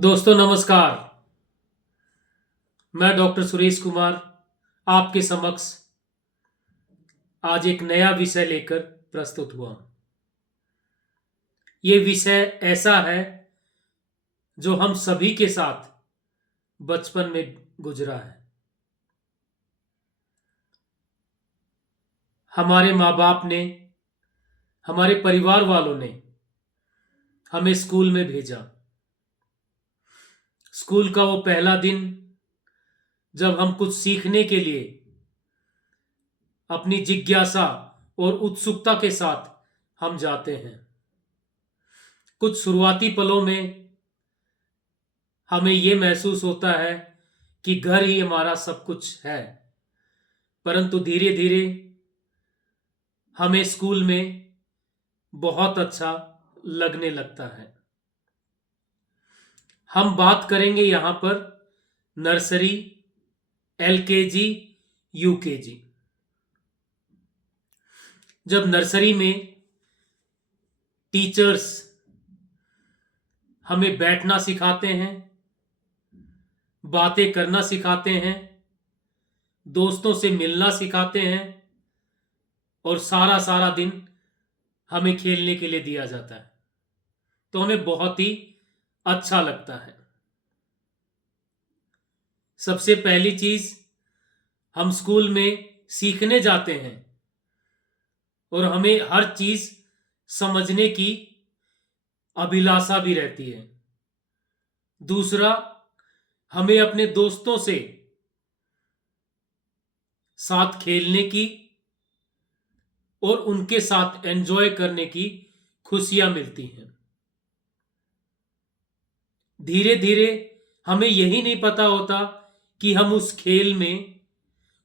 दोस्तों नमस्कार। मैं डॉक्टर सुरेश कुमार आपके समक्ष आज एक नया विषय लेकर प्रस्तुत हुआ हूं। ये विषय ऐसा है जो हम सभी के साथ बचपन में गुजरा है। हमारे माँ बाप ने, हमारे परिवार वालों ने हमें स्कूल में भेजा। स्कूल का वो पहला दिन जब हम कुछ सीखने के लिए अपनी जिज्ञासा और उत्सुकता के साथ हम जाते हैं। कुछ शुरुआती पलों में हमें यह महसूस होता है कि घर ही हमारा सब कुछ है, परंतु धीरे धीरे हमें स्कूल में बहुत अच्छा लगने लगता है। हम बात करेंगे यहां पर नर्सरी, एलकेजी, यूकेजी। जब नर्सरी में टीचर्स हमें बैठना सिखाते हैं, बातें करना सिखाते हैं, दोस्तों से मिलना सिखाते हैं और सारा सारा दिन हमें खेलने के लिए दिया जाता है, तो हमें बहुत ही अच्छा लगता है। सबसे पहली चीज, हम स्कूल में सीखने जाते हैं और हमें हर चीज समझने की अभिलाषा भी रहती है। दूसरा, हमें अपने दोस्तों से साथ खेलने की और उनके साथ एंजॉय करने की खुशियां मिलती हैं। धीरे धीरे हमें यही नहीं पता होता कि हम उस खेल में,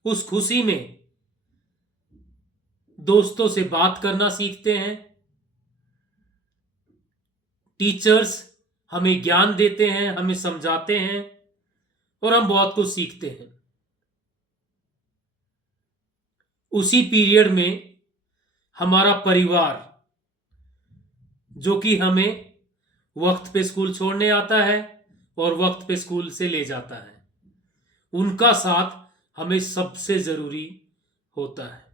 उस खुशी में दोस्तों से बात करना सीखते हैं। टीचर्स हमें ज्ञान देते हैं, हमें समझाते हैं और हम बहुत कुछ सीखते हैं। उसी पीरियड में हमारा परिवार, जो कि हमें वक्त पे स्कूल छोड़ने आता है और वक्त पे स्कूल से ले जाता है, उनका साथ हमें सबसे जरूरी होता है।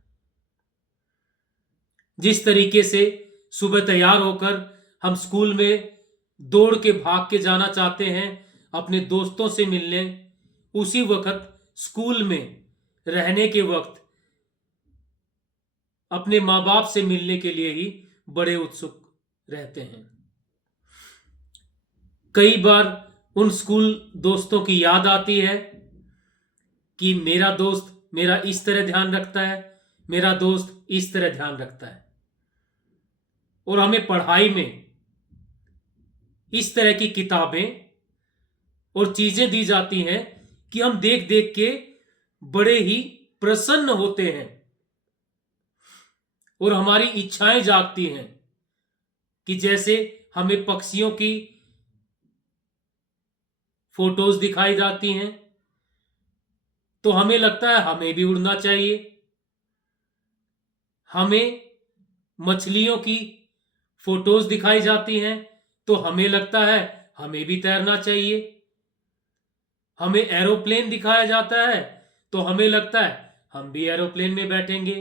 जिस तरीके से सुबह तैयार होकर हम स्कूल में दौड़ के भाग के जाना चाहते हैं अपने दोस्तों से मिलने, उसी वक्त स्कूल में रहने के वक्त अपने माँ बाप से मिलने के लिए ही बड़े उत्सुक रहते हैं। कई बार उन स्कूल दोस्तों की याद आती है कि मेरा दोस्त मेरा इस तरह ध्यान रखता है, मेरा दोस्त इस तरह ध्यान रखता है, और हमें पढ़ाई में इस तरह की किताबें और चीजें दी जाती हैं कि हम देख देख के बड़े ही प्रसन्न होते हैं और हमारी इच्छाएं जागती हैं कि जैसे हमें पक्षियों की फोटोज दिखाई जाती हैं तो हमें लगता है हमें भी उड़ना चाहिए। हमें मछलियों की फोटोज दिखाई जाती हैं तो हमें लगता है हमें भी तैरना चाहिए। हमें एरोप्लेन दिखाया जाता है तो हमें लगता है हम भी एरोप्लेन में बैठेंगे।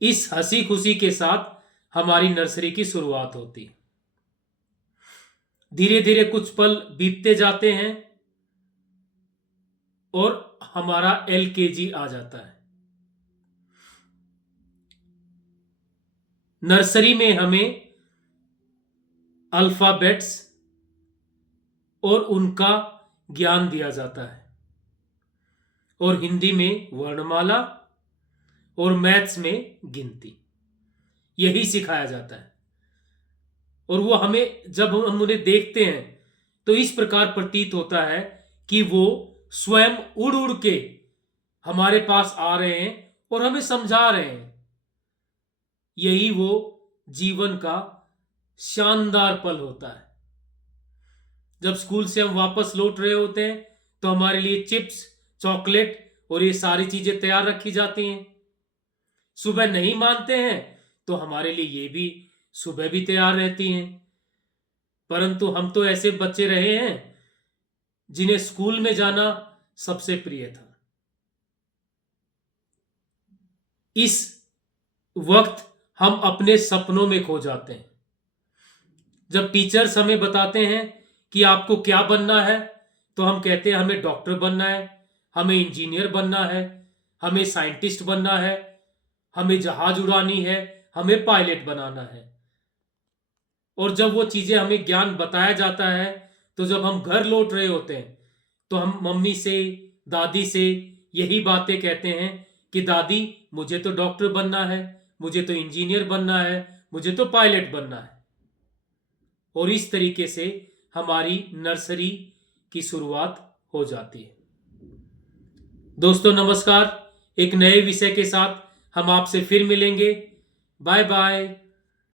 इस हंसी खुशी के साथ हमारी नर्सरी की शुरुआत होती है। धीरे धीरे कुछ पल बीतते जाते हैं और हमारा एलकेजी आ जाता है। नर्सरी में हमें अल्फाबेट्स और उनका ज्ञान दिया जाता है, और हिंदी में वर्णमाला और मैथ्स में गिनती, यही सिखाया जाता है। और वो हमें, जब हम उन्हें देखते हैं तो इस प्रकार प्रतीत होता है कि वो स्वयं उड़ उड़ के हमारे पास आ रहे हैं और हमें समझा रहे हैं। यही वो जीवन का शानदार पल होता है। जब स्कूल से हम वापस लौट रहे होते हैं तो हमारे लिए चिप्स, चॉकलेट और ये सारी चीजें तैयार रखी जाती हैं। सुबह नहीं मानते हैं तो हमारे लिए ये भी सुबह भी तैयार रहती हैं। परंतु हम तो ऐसे बच्चे रहे हैं जिन्हें स्कूल में जाना सबसे प्रिय था। इस वक्त हम अपने सपनों में खो जाते हैं। जब टीचर्स हमें बताते हैं कि आपको क्या बनना है, तो हम कहते हैं हमें डॉक्टर बनना है, हमें इंजीनियर बनना है, हमें साइंटिस्ट बनना है, हमें जहाज उड़ानी है, हमें पायलट बनाना है। और जब वो चीजें हमें ज्ञान बताया जाता है, तो जब हम घर लौट रहे होते हैं तो हम मम्मी से, दादी से यही बातें कहते हैं कि दादी मुझे तो डॉक्टर बनना है, मुझे तो इंजीनियर बनना है, मुझे तो पायलट बनना है। और इस तरीके से हमारी नर्सरी की शुरुआत हो जाती है। दोस्तों नमस्कार, एक नए विषय के साथ हम आपसे फिर मिलेंगे। Bye bye.